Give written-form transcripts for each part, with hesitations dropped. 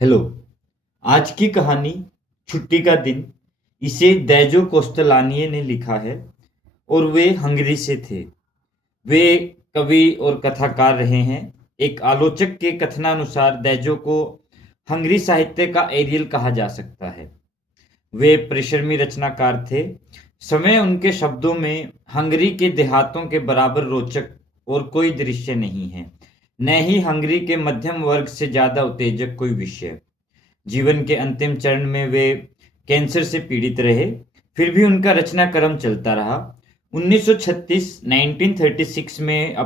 Hello. आज की कहानी छुट्टी का दिन। इसे दैजो कोस्टलानिये ने लिखा है और वे हंगरी से थे। वे कवि और कथाकार रहे हैं। एक आलोचक के कथनानुसार दैजो को हंगरी साहित्य का एरियल कहा जा सकता है। वे परिश्रमी रचनाकार थे। समय उनके शब्दों में हंगरी के देहातों के बराबर रोचक और कोई दृश्य नहीं है, न ही हंगरी के मध्यम वर्ग से ज्यादा उत्तेजक कोई विषय। जीवन के अंतिम चरण में वे कैंसर से पीड़ित रहे, फिर भी उनका रचना क्रम चलता रहा। 1936 1936 में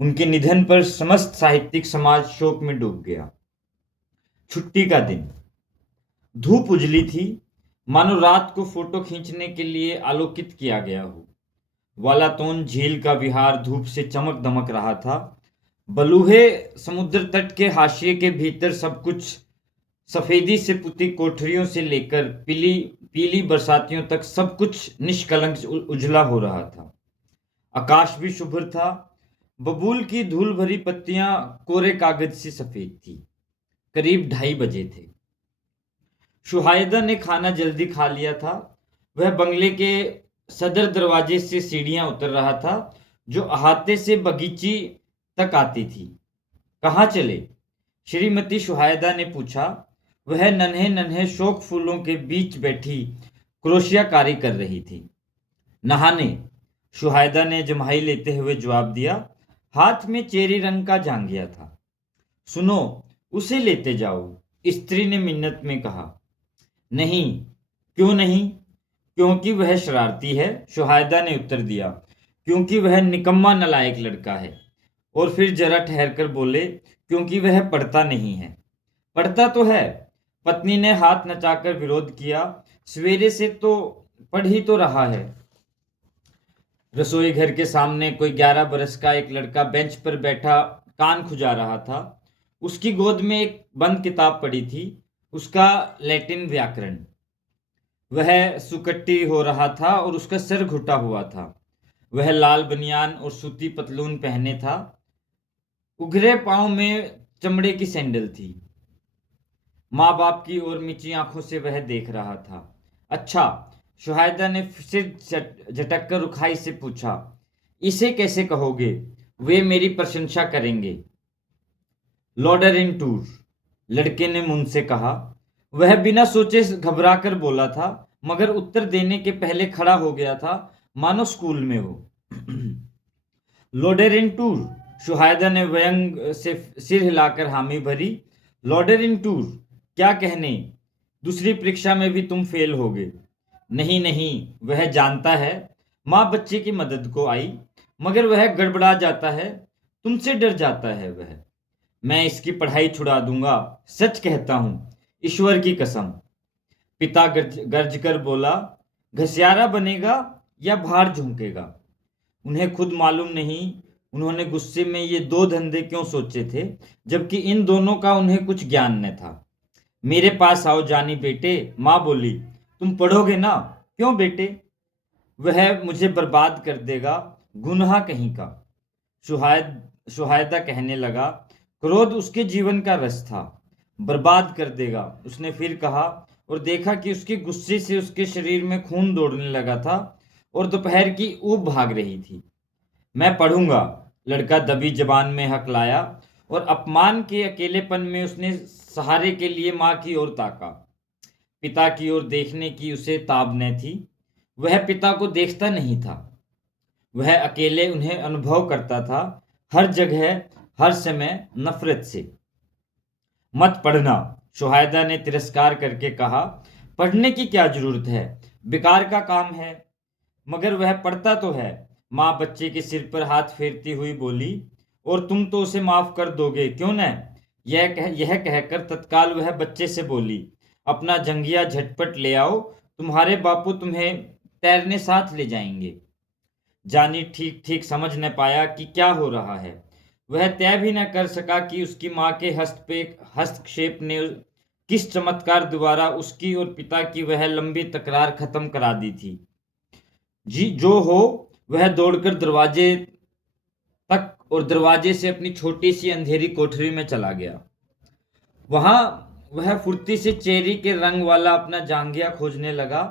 उनके निधन पर समस्त साहित्यिक समाज शोक में डूब गया। छुट्टी का दिन। धूप उजली थी, मानो रात को फोटो खींचने के लिए आलोकित किया गया हो। वालातोन झील का विहार धूप से चमक दमक रहा था। बलूहे समुद्र तट के हाशिए के भीतर सब कुछ सफेदी से पुती कोठरियों से लेकर पीली पीली बरसातियों तक सब कुछ निष्कलंक उजला हो रहा था। आकाश भी शुभ्र था। बबूल की धूल भरी पत्तियां कोरे कागज से सफेद थी। करीब 2:30 थे। शुहायदा ने खाना जल्दी खा लिया था। वह बंगले के सदर दरवाजे से सीढ़ियां उतर रहा था जो अहाते से बगीची तक आती थी। कहाँ चले? श्रीमती शुहायदा ने पूछा। वह नन्हे नन्हे शोक फूलों के बीच बैठी क्रोशियाकारी कर रही थी। नहाने, शुहायदा ने जम्हाई लेते हुए जवाब दिया। हाथ में चेरी रंग का जांघिया था। सुनो, उसे लेते जाओ, स्त्री ने मिन्नत में कहा। नहीं। क्यों नहीं? क्योंकि वह शरारती है, शुहायदा ने उत्तर दिया। क्योंकि वह निकम्मा नालायक लड़का है। और फिर जरा ठहरकर बोले, क्योंकि वह पढ़ता नहीं है। पढ़ता तो है, पत्नी ने हाथ नचाकर विरोध किया। सवेरे से तो पढ़ ही तो रहा है। रसोई घर के सामने कोई 11 बरस का एक लड़का बेंच पर बैठा कान खुजा रहा था। उसकी गोद में एक बंद किताब पड़ी थी, उसका लैटिन व्याकरण। वह सुकट्टी हो रहा था और उसका सर घुटा हुआ था। वह लाल बनियान और सूती पतलून पहने था। उघरे पांव में चमड़े की सैंडल थी। माँ बाप की ओर मिची आंखों से वह देख रहा था। अच्छा, शुहायदा ने सिर झटक कर रुखाई से पूछा। इसे कैसे कहोगे? वे मेरी प्रशंसा करेंगे। लॉर्डर इन टूर, लड़के ने मुंह से कहा। वह बिना सोचे घबरा कर बोला था, मगर उत्तर देने के पहले खड़ा हो गया था, मानो स्कूल में हो। लॉर्डर इन टूर, शुहायदा ने व्यंग से सिर हिलाकर हामी भरी। लॉर्डर इन टूर, क्या कहने? दूसरी परीक्षा में भी तुम फेल होगे। नहीं नहीं, वह जानता है। माँ बच्चे की मदद को आई, मगर वह गड़बड़ा जाता है। तुमसे डर जाता है वह। मैं इसकी पढ़ाई छुड़ा दूंगा, सच कहता हूं, ईश्वर की कसम। पिता गर्ज कर बोला। घसियारा बनेगा या भार झोंकेगा? उन्हें खुद मालूम नहीं उन्होंने गुस्से में ये दो धंधे क्यों सोचे थे, जबकि इन दोनों का उन्हें कुछ ज्ञान न था। मेरे पास आओ जानी बेटे, माँ बोली। तुम पढ़ोगे ना? क्यों बेटे? वह मुझे बर्बाद कर देगा, गुनाह कहीं का। शुहायदा कहने लगा। क्रोध उसके जीवन का रस था। बर्बाद कर देगा, उसने फिर कहा, और देखा कि उसके गुस्से से उसके शरीर में खून दौड़ने लगा था और दोपहर की ऊब भाग रही थी। मैं पढ़ूंगा, लड़का दबी जबान में हकलाया, और अपमान के अकेलेपन में उसने सहारे के लिए माँ की ओर ताका। पिता की ओर देखने की उसे ताब न थी। वह पिता को देखता नहीं था। वह अकेले उन्हें अनुभव करता था, हर जगह, हर समय, नफरत से। मत पढ़ना, शुहायदा ने तिरस्कार करके कहा। पढ़ने की क्या जरूरत है? बेकार का काम है। मगर वह पढ़ता तो है, माँ बच्चे के सिर पर हाथ फेरती हुई बोली। और तुम तो उसे माफ कर दोगे, क्यों न? यह कहकर तत्काल वह बच्चे से बोली। अपना जंगिया झटपट ले आओ, तुम्हारे बापू तुम्हें तैरने साथ ले जाएंगे। जानी ठीक ठीक समझ न पाया कि क्या हो रहा है। वह तय भी न कर सका कि उसकी माँ के हस्तक्षेप ने किस चमत्कार द्वारा उसकी और पिता की वह लंबी तकरार खत्म करा दी थी। जी जो हो, वह दौड़कर दरवाजे तक और दरवाजे से अपनी छोटी सी अंधेरी कोठरी में चला गया। वहां वह फुर्ती से चेरी के रंग वाला अपना जांघिया खोजने लगा।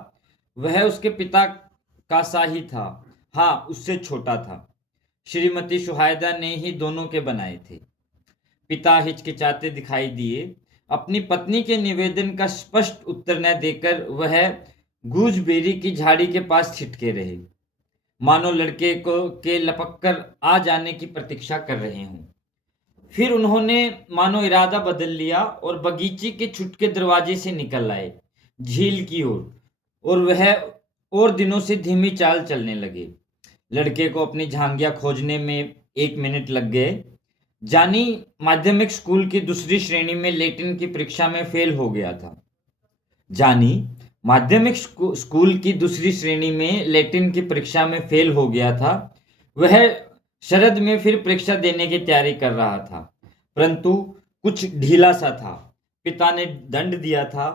वह उसके पिता का सा ही था, हाँ उससे छोटा था। श्रीमती सुहायदा ने ही दोनों के बनाए थे। पिता हिचकिचाते दिखाई दिए। अपनी पत्नी के निवेदन का स्पष्ट उत्तर न देकर वह गूजबेरी की झाड़ी के पास छिटके रहे, मानो लड़के को के लपक कर आ जाने की प्रतीक्षा कर रहे हों। फिर उन्होंने मानो इरादा बदल लिया और बगीचे के छुटके दरवाजे से निकल आए झील की ओर, और वह और दिनों से धीमी चाल चलने लगे। लड़के को अपनी झांगिया खोजने में 1 मिनट लग गए। जानी माध्यमिक स्कूल की दूसरी श्रेणी में लैटिन की परीक्षा में फेल हो गया था। जानी माध्यमिक स्कूल की दूसरी श्रेणी में लैटिन की परीक्षा में फेल हो गया था। वह शरद में फिर परीक्षा देने की तैयारी कर रहा था, परंतु कुछ ढीला सा था। पिता ने दंड दिया था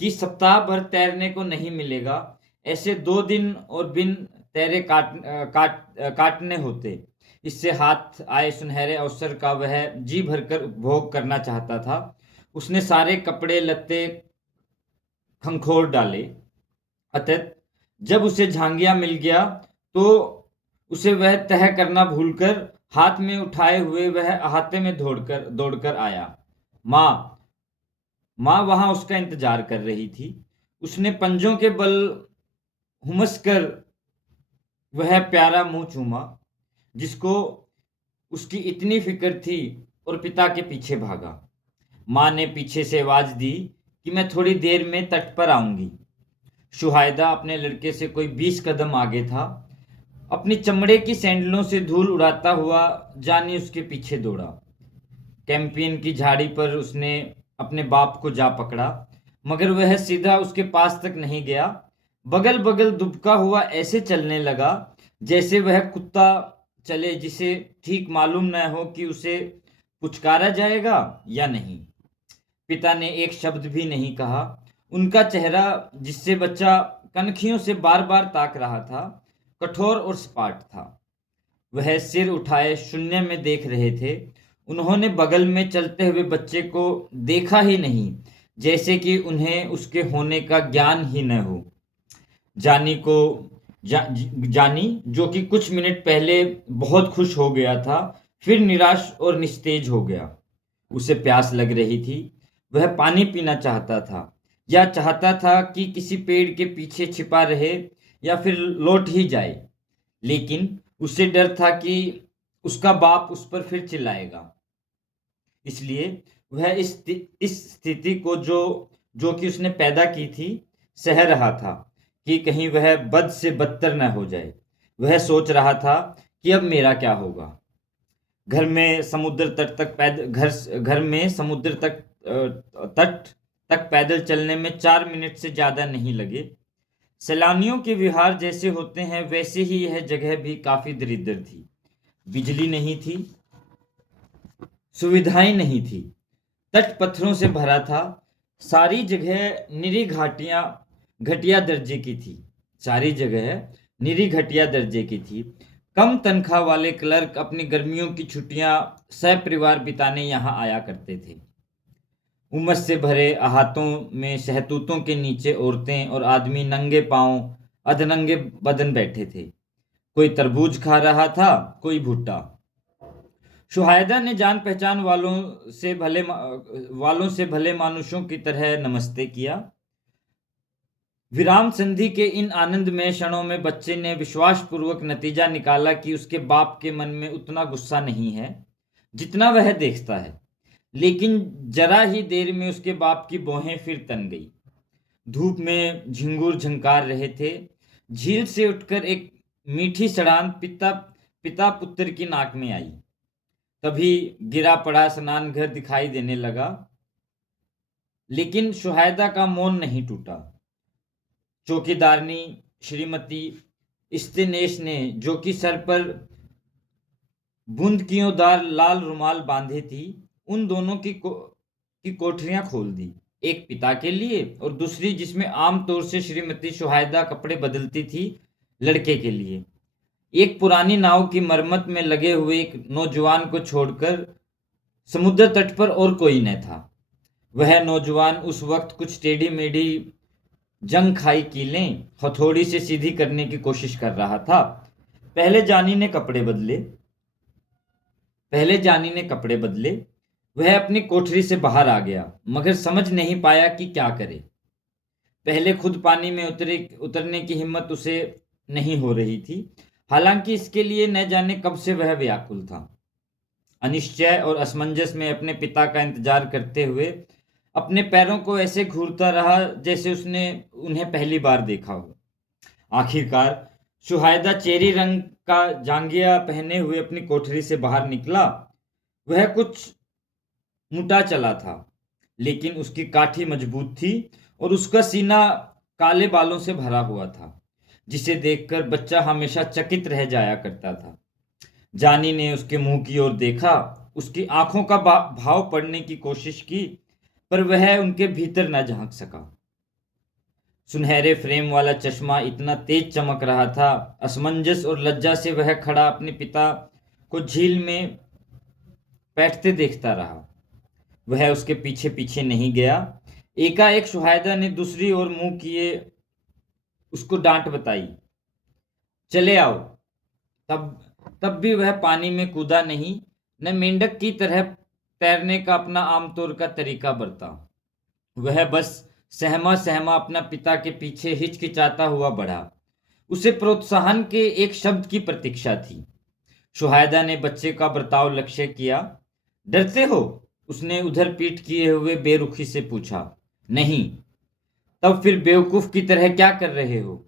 कि सप्ताह भर तैरने को नहीं मिलेगा। ऐसे 2 दिन और बिन तैरे काटने होते। इससे हाथ आए सुनहरे अवसर का वह जी भरकर उपभोग करना चाहता था। उसने सारे कपड़े लत्ते खंखोर डाले। अतः जब उसे झांगिया मिल गया तो उसे वह तह करना भूलकर हाथ में उठाए हुए वह अहाते में दौड़कर आया। माँ माँ वहां उसका इंतजार कर रही थी। उसने पंजों के बल हुमस कर वह प्यारा मुंह चूमा जिसको उसकी इतनी फिक्र थी, और पिता के पीछे भागा। माँ ने पीछे से आवाज दी कि मैं थोड़ी देर में तट पर आऊंगी। शुहायदा अपने लड़के से कोई 20 कदम आगे था। अपनी चमड़े की सैंडलों से धूल उड़ाता हुआ जानी उसके पीछे दौड़ा। कैंपियन की झाड़ी पर उसने अपने बाप को जा पकड़ा, मगर वह सीधा उसके पास तक नहीं गया। बगल बगल दुबका हुआ ऐसे चलने लगा जैसे वह कुत्ता चले जिसे ठीक मालूम न हो कि उसे पुचकारा जाएगा या नहीं। पिता ने एक शब्द भी नहीं कहा। उनका चेहरा, जिससे बच्चा कनखियों से बार बार ताक रहा था, कठोर और सपाट था। वह सिर उठाए शून्य में देख रहे थे। उन्होंने बगल में चलते हुए बच्चे को देखा ही नहीं, जैसे कि उन्हें उसके होने का ज्ञान ही न हो। जानी को जानी जो कि कुछ मिनट पहले बहुत खुश हो गया था, फिर निराश और निस्तेज हो गया। उसे प्यास लग रही थी। वह पानी पीना चाहता था, या चाहता था कि किसी पेड़ के पीछे छिपा रहे या फिर लौट ही जाए। लेकिन उसे डर था कि उसका बाप उस पर फिर चिल्लाएगा। इसलिए वह इस स्थिति को जो कि उसने पैदा की थी सह रहा था कि कहीं वह बद से बदतर न हो जाए। वह सोच रहा था कि अब मेरा क्या होगा। घर में समुद्र तट तक तट तक पैदल चलने में 4 मिनट से ज्यादा नहीं लगे। सैलानियों के विहार जैसे होते हैं वैसे ही यह जगह भी काफी दरिद्र थी। बिजली नहीं थी, सुविधाएं नहीं थी। तट पत्थरों से भरा था। सारी जगह निरी घटिया दर्जे की थी। सारी जगह निरी घटिया दर्जे की थी। कम तनख्वाह वाले क्लर्क अपनी गर्मियों की छुट्टियां सपरिवार बिताने यहाँ आया करते थे। उमस से भरे अहातों में शहतूतों के नीचे औरतें और आदमी नंगे पांव अधनंगे बदन बैठे थे। कोई तरबूज खा रहा था, कोई भुट्टा। शुहायदा ने जान पहचान वालों से भले मानुषों की तरह नमस्ते किया। विराम संधि के इन आनंदमय क्षणों में बच्चे ने विश्वासपूर्वक नतीजा निकाला कि उसके बाप के मन में उतना गुस्सा नहीं है जितना वह देखता है। लेकिन जरा ही देर में उसके बाप की भौहें फिर तन गई। धूप में झिंगुर झंकार रहे थे। झील से उठकर एक मीठी सड़ान पिता पुत्र की नाक में आई। तभी गिरा पड़ा स्नान घर दिखाई देने लगा। लेकिन शुहायदा का मौन नहीं टूटा। चौकीदारनी श्रीमती इस्तेनेश ने, जो कि सर पर बूंदकियोंदार लाल रुमाल बांधे थी, उन दोनों की कोठरियां खोल दी। एक पिता के लिए और दूसरी, जिसमें आमतौर से श्रीमती शुहायदा कपड़े बदलती थी, लड़के के लिए। एक पुरानी नाव की मरम्मत में लगे हुए एक नौजवान को छोड़कर समुद्र तट पर और कोई न था। वह नौजवान उस वक्त कुछ टेढ़ी मेढ़ी जंग खाई कीलें हथौड़ी से सीधी करने की कोशिश कर रहा था। पहले जानी ने कपड़े बदले पहले जानी ने कपड़े बदले। वह अपनी कोठरी से बाहर आ गया, मगर समझ नहीं पाया कि क्या करे। पहले खुद पानी में उतरने की हिम्मत उसे नहीं हो रही थी, हालांकि इसके लिए न जाने कब से वह व्याकुल था। अनिश्चय और असमंजस में अपने पिता का इंतजार करते हुए अपने पैरों को ऐसे घूरता रहा जैसे उसने उन्हें पहली बार देखा हो। आखिरकार शुहायदा चेरी रंग का जांघिया पहने हुए अपनी कोठरी से बाहर निकला। वह कुछ मुटा चला था, लेकिन उसकी काठी मजबूत थी और उसका सीना काले बालों से भरा हुआ था, जिसे देखकर बच्चा हमेशा चकित रह जाया करता था। जानी ने उसके मुंह की ओर देखा, उसकी आंखों का भाव पढ़ने की कोशिश की, पर वह उनके भीतर न झांक सका। सुनहरे फ्रेम वाला चश्मा इतना तेज चमक रहा था। असमंजस और लज्जा से वह खड़ा अपने पिता को झील में बैठते देखता रहा। वह उसके पीछे पीछे नहीं गया। एकाएक शुहायदा ने दूसरी ओर मुंह किए उसको डांट बताई, चले आओ। तब तब भी वह पानी में कूदा नहीं, न मेंढक की तरह तैरने का अपना आमतौर का तरीका बरता। वह बस सहमा सहमा अपना पिता के पीछे हिचकिचाता हुआ बढ़ा। उसे प्रोत्साहन के एक शब्द की प्रतीक्षा थी। शुहायदा ने बच्चे का बर्ताव लक्ष्य किया। डरते हो? उसने उधर पीठ किए हुए बेरुखी से पूछा। नहीं। तब फिर बेवकूफ की तरह क्या कर रहे हो?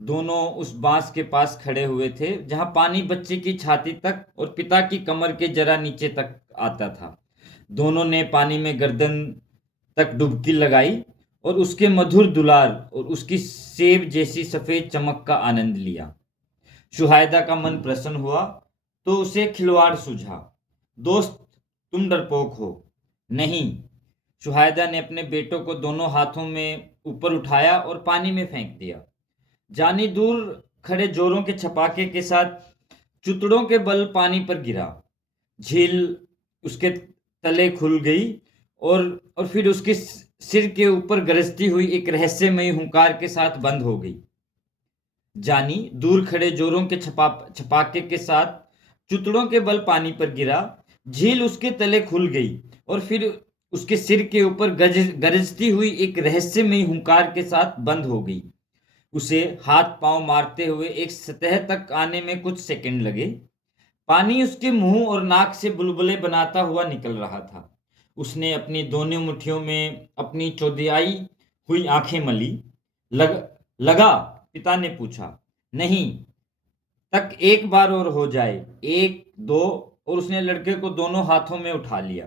दोनों उस बांस के पास खड़े हुए थे जहां पानी बच्चे की छाती तक और पिता की कमर के जरा नीचे तक आता था। दोनों ने पानी में गर्दन तक डुबकी लगाई और उसके मधुर दुलार और उसकी सेब जैसी सफेद चमक का आनंद लिया। शुहायदा का मन प्रसन्न हुआ तो उसे खिलवाड़ सूझा। दोस्त, तुम डरपोक हो। नहीं। शुहायदा ने अपने बेटों को दोनों हाथों में ऊपर उठाया और पानी में फेंक दिया। जानी दूर खड़े जोरों के छपाके के साथ चुतड़ों के बल पानी पर गिरा। झील उसके तले खुल गई और फिर उसके सिर के ऊपर गरजती हुई एक रहस्यमयी हुंकार के साथ बंद हो गई। जानी दूर खड़े जोरों के छपाके के साथ चुतड़ों के बल पानी पर गिरा। झील उसके तले खुल गई और फिर उसके सिर के ऊपर गरजती हुई एक रहस्यमयी हुंकार के साथ बंद हो गई। उसे हाथ पांव मारते हुए एक सतह तक आने में कुछ सेकंड लगे। पानी उसके मुंह और नाक से बुलबुले बनाता हुआ निकल रहा था। उसने अपनी दोनों मुट्ठियों में अपनी चौधियाई हुई आंखें मली। लगा? पिता ने पूछा। नहीं। तक एक बार और हो जाए। एक, दो, और उसने लड़के को दोनों हाथों में उठा लिया।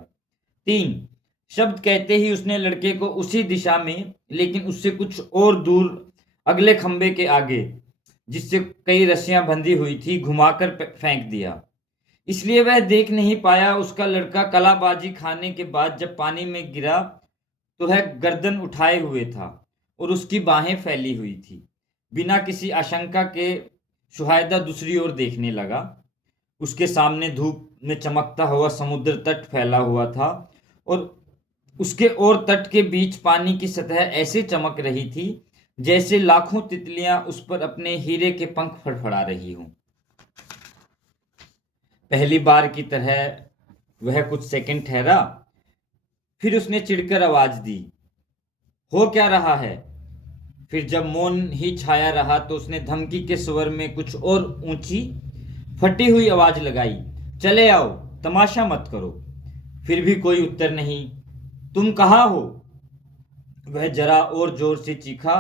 तीन शब्द कहते ही उसने लड़के को उसी दिशा में, लेकिन उससे कुछ और दूर अगले खंबे के आगे, जिससे कई रस्सियां बंधी हुई थी, घुमाकर फेंक दिया। इसलिए वह देख नहीं पाया उसका लड़का कलाबाजी खाने के बाद जब पानी में गिरा तो वह गर्दन उठाए हुए था और उसकी बाहें फैली हुई थी। बिना किसी आशंका के शुहायदा दूसरी ओर देखने लगा। उसके सामने धूप में चमकता हुआ समुद्र तट फैला हुआ था और उसके और तट के बीच पानी की सतह ऐसे चमक रही थी जैसे लाखों तितलियां उस पर अपने हीरे के पंख फड़फड़ा रही हों। पहली बार की तरह वह कुछ सेकंड ठहरा, फिर उसने चिढ़कर आवाज दी, हो क्या रहा है? फिर जब मौन ही छाया रहा तो उसने धमकी के स्वर में कुछ और ऊंची फटी हुई आवाज लगाई, चले आओ, तमाशा मत करो। फिर भी कोई उत्तर नहीं। तुम कहाँ हो? वह जरा और जोर से चीखा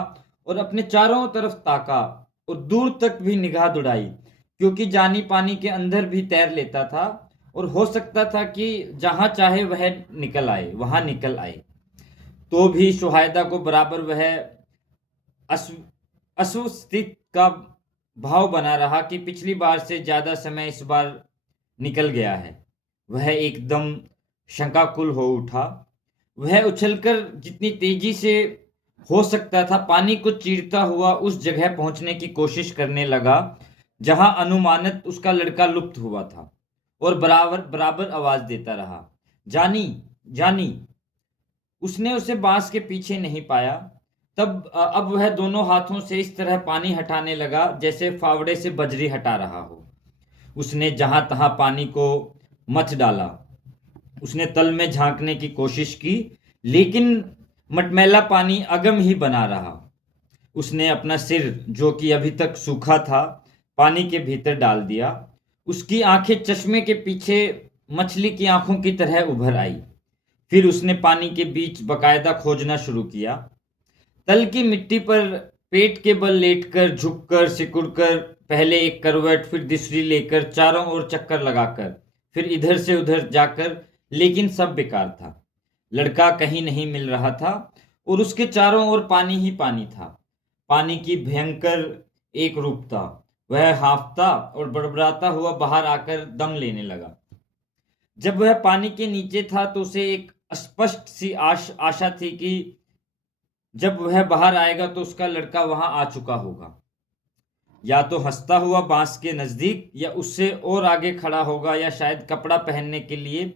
और अपने चारों तरफ ताका और दूर तक भी निगाह दौड़ाई, क्योंकि जानी पानी के अंदर भी तैर लेता था और हो सकता था कि जहां चाहे वह निकल आए, वहां निकल आए। तो भी शुहायदा को बराबर वह अस्वस्थित का भाव बना रहा कि पिछली बार से ज्यादा समय इस बार निकल गया है। वह एकदम शंकाकुल हो उठा। वह उछलकर जितनी तेजी से हो सकता था पानी को चीरता हुआ उस जगह पहुंचने की कोशिश करने लगा जहां अनुमानित उसका लड़का लुप्त हुआ था, और बराबर बराबर आवाज देता रहा, जानी, जानी। उसने उसे बांस के पीछे नहीं पाया। अब वह दोनों हाथों से इस तरह पानी हटाने लगा जैसे फावड़े से बजरी हटा रहा हो। उसने जहां तहां पानी को मथ डाला। उसने तल में झांकने की कोशिश की, लेकिन मटमैला पानी अगम ही बना रहा। उसने अपना सिर, जो कि अभी तक सूखा था, पानी के भीतर डाल दिया। उसकी आंखें चश्मे के पीछे मछली की आंखों की तरह उभर आई। फिर उसने पानी के बीच बकायदा खोजना शुरू किया। तल की मिट्टी पर पेट के बल लेटकर, झुककर, सिकुड़कर, पहले एक करवट, फिर दूसरी लेकर, चारों ओर चक्कर लगाकर, फिर इधर से उधर जाकर, लेकिन सब बेकार था। लड़का कहीं नहीं मिल रहा था और उसके चारों ओर पानी ही पानी था। पानी की भयंकर एक रूप था। वह हांफता और बड़बड़ाता हुआ बाहर आकर दम लेने लगा। जब वह पानी के नीचे था तो उसे एक स्पष्ट सी आशा थी कि जब वह बाहर आएगा तो उसका लड़का वहां आ चुका होगा। या तो हंसता हुआ बांस के नजदीक, या उससे और आगे खड़ा होगा, या शायद कपड़ा पहनने के लिए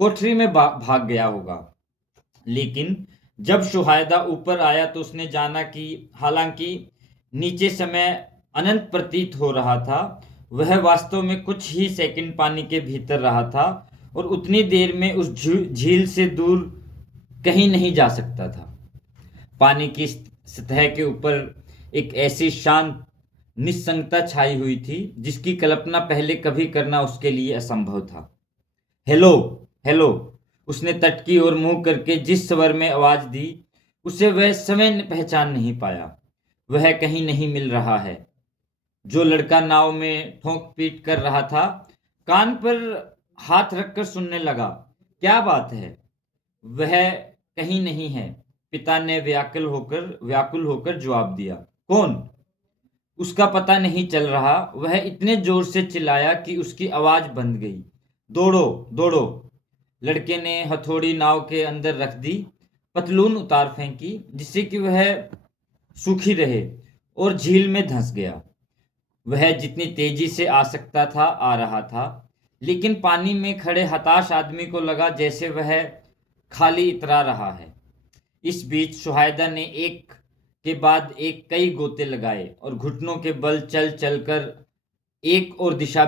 कोठरी में भाग गया होगा। लेकिन जब शुहायदा ऊपर आया तो उसने जाना कि हालांकि नीचे समय अनंत प्रतीत हो रहा था, वह वास्तव में कुछ ही सेकंड पानी के भीतर रहा था और उतनी देर में उस झील से दूर कहीं नहीं जा सकता था। पानी की सतह के ऊपर एक ऐसी शांत निस्संगता छाई हुई थी जिसकी कल्पना पहले कभी करना उसके लिए असंभव था। हेलो, हेलो, उसने तट की ओर मुंह करके जिस स्वर में आवाज दी, उसे वह समय पहचान नहीं पाया। वह कहीं नहीं मिल रहा है। जो लड़का नाव में ठोंक पीट कर रहा था, कान पर हाथ रखकर सुनने लगा। क्या बात है? वह कहीं नहीं है, पिता ने व्याकुल होकर जवाब दिया। कौन? उसका पता नहीं चल रहा। वह इतने जोर से चिल्लाया कि उसकी आवाज बंद गई। दौड़ो, दौड़ो! लड़के ने हथौड़ी नाव के अंदर रख दी, पतलून उतार फेंकी जिससे कि वह सूखी रहे, और झील में धंस गया। वह जितनी तेजी से आ सकता था आ रहा था, लेकिन पानी में खड़े हताश आदमी को लगा जैसे वह खाली इतरा रहा है। इस बीच शुहायदा ने एक के बाद एक कई गोते लगाए और घुटनों के बल चल चलकर एक और दिशा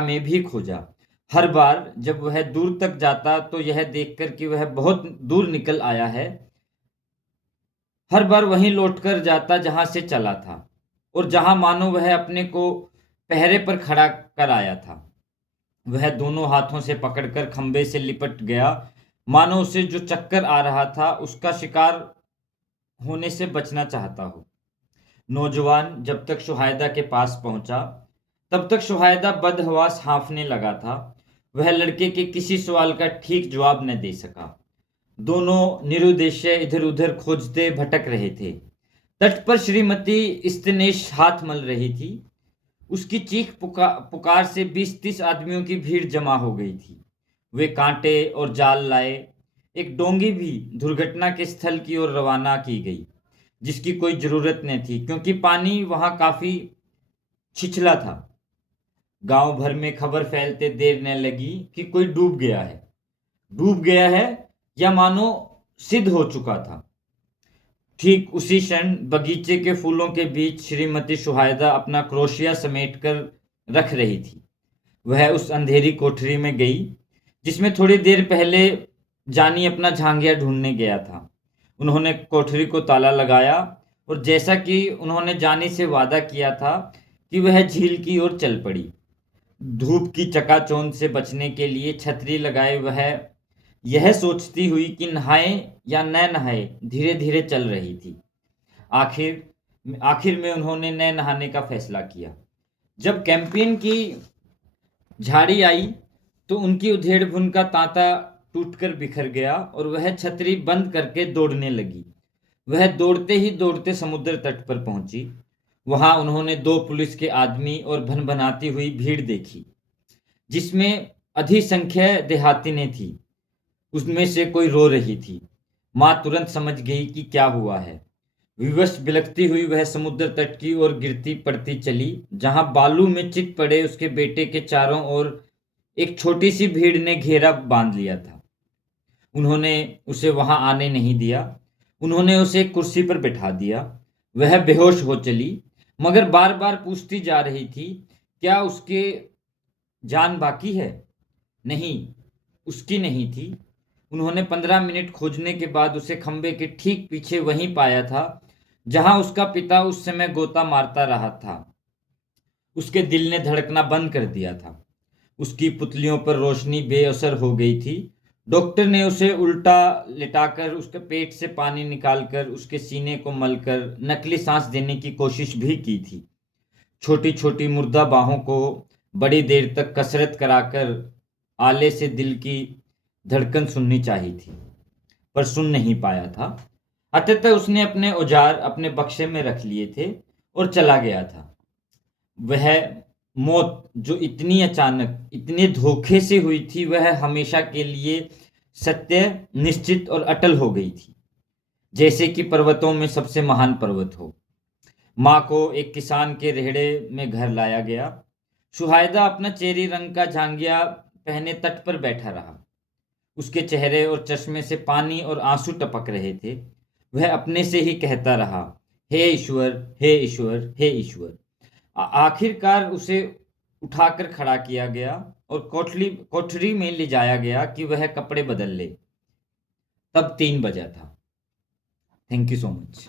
में भी खोजा। हर बार जब वह दूर तक जाता तो यह देखकर कि वह बहुत दूर निकल आया है, हर बार वहीं लौटकर जाता जहां से चला था, और जहां मानो वह अपने को पहरे पर खड़ा कर आया था। वह दोनों हाथों से पकड़कर खंबे से लिपट गया, मानो उसे जो चक्कर आ रहा था उसका शिकार होने से बचना चाहता हो। नौजवान जब तक शुहायदा के पास पहुंचा, तब तक शुहायदा बदहवास हाँफने लगा था। वह लड़के के किसी सवाल का ठीक जवाब न दे सका। दोनों निरुद्देश्य इधर उधर खोजते भटक रहे थे। तट पर श्रीमती इस्तनेश हाथ मल रही थी। उसकी चीख पुकार से 20-30 आदमियों की भीड़ जमा हो गई थी। वे कांटे और जाल लाए। एक डोंगी भी दुर्घटना के स्थल की ओर रवाना की गई, जिसकी कोई जरूरत न थी क्योंकि पानी वहां काफी छिछला था। गांव भर में खबर फैलते देर न लगी कि कोई डूब गया है, या मानो सिद्ध हो चुका था। ठीक उसी क्षण बगीचे के फूलों के बीच श्रीमती शुहायदा अपना क्रोशिया समेट कर रख रही थी। वह उस अंधेरी कोठरी में गई जिसमें थोड़ी देर पहले जानी अपना झांगिया ढूंढने गया था। उन्होंने कोठरी को ताला लगाया और जैसा कि उन्होंने जानी से वादा किया था कि वह झील की ओर चल पड़ी। धूप की चकाचौंध से बचने के लिए छतरी लगाए वह यह सोचती हुई कि नहाए या न नहाए धीरे धीरे चल रही थी। आखिर में उन्होंने न नहाने का फैसला किया। जब कैंपेन की झाड़ी आई तो उनकी उधेड़ बुन का तांता टूटकर बिखर गया और वह छतरी बंद करके दौड़ने लगी। वह दौड़ते ही दौड़ते समुद्र तट पर पहुंची। वहां उन्होंने 2 पुलिस के आदमी और भनभनाती हुई भीड़ देखी, जिसमें अधिसंख्य देहाती थी। उसमें से कोई रो रही थी। माँ तुरंत समझ गई कि क्या हुआ है। विवश बिलखती हुई वह समुद्र तट की ओर गिरती पड़ती चली, जहां बालू में चित पड़े उसके बेटे के चारों ओर एक छोटी सी भीड़ ने घेरा बांध लिया था। उन्होंने उसे वहां आने नहीं दिया। उन्होंने उसे एक कुर्सी पर बिठा दिया। वह बेहोश हो चली, मगर बार बार पूछती जा रही थी, क्या उसके जान बाकी है? नहीं, उसकी नहीं थी। उन्होंने 15 मिनट खोजने के बाद उसे खंबे के ठीक पीछे वहीं पाया था जहां उसका पिता उस समय गोता मारता रहा था। उसके दिल ने धड़कना बंद कर दिया था। उसकी पुतलियों पर रोशनी बेअसर हो गई थी। डॉक्टर ने उसे उल्टा लिटाकर उसके पेट से पानी निकालकर उसके सीने को मलकर नकली सांस देने की कोशिश भी की थी। छोटी छोटी मुर्दा बाहों को बड़ी देर तक कसरत कराकर आले से दिल की धड़कन सुननी चाहिए थी, पर सुन नहीं पाया था। अंततः उसने अपने औजार अपने बक्से में रख लिए थे और चला गया था। वह मौत जो इतनी अचानक, इतने धोखे से हुई थी, वह हमेशा के लिए सत्य, निश्चित और अटल हो गई थी, जैसे कि पर्वतों में सबसे महान पर्वत हो। माँ को एक किसान के रेहड़े में घर लाया गया। सुहायदा अपना चेरी रंग का जांघिया पहने तट पर बैठा रहा। उसके चेहरे और चश्मे से पानी और आंसू टपक रहे थे। वह अपने से ही कहता रहा, हे ईश्वर, हे ईश्वर, हे ईश्वर। आखिरकार उसे उठाकर खड़ा किया गया और कोठरी में ले जाया गया कि वह कपड़े बदल ले। तब 3 बजा था। Thank you so much.